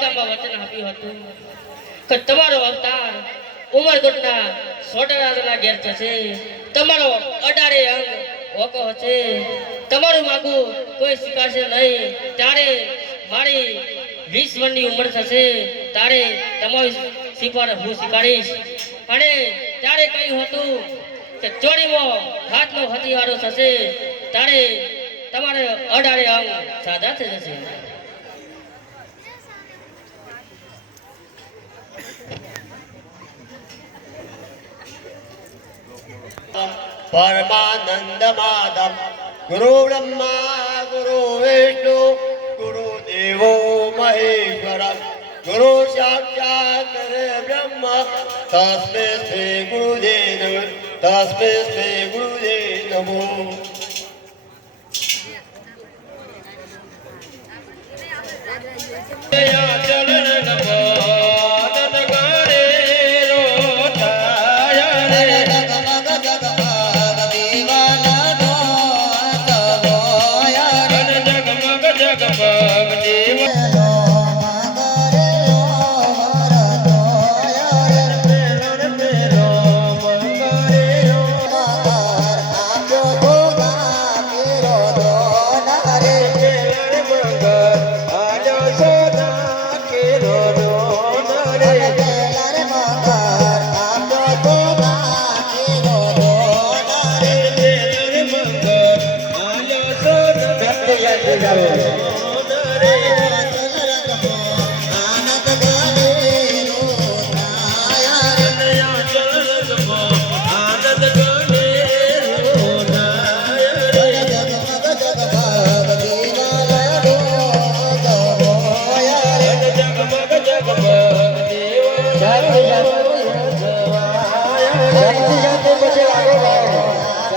દ્વારિકામાં વચન આપ્યું હતું કે તમારો અવતાર ઉમરકોટના સોટરાજના ઘેર થશે, તમારો અડારે અંગ ઓકો હશે, તમારું માગું કોઈ સ્વીકારશે નહીં, ત્યારે મારી 20 વર્ષની ઉંમર થશે ત્યારે તમારું શીખવાડ હું શીખવાડીશ। અને ત્યારે કહ્યું હતું કે ચોરીમાં હાથનો હથિયારો થશે ત્યારે તમારે અડારે અંગ સાજા થઈ જશે। परमानंद माधव गुरु ब्रह्मा गुरु विष्णु गुरु देवो महेश्वर गुरु साक्षात् ब्रह्म तस्मै श्री गुरुदेव तस्मै श्री गुरुदेव नमो। જય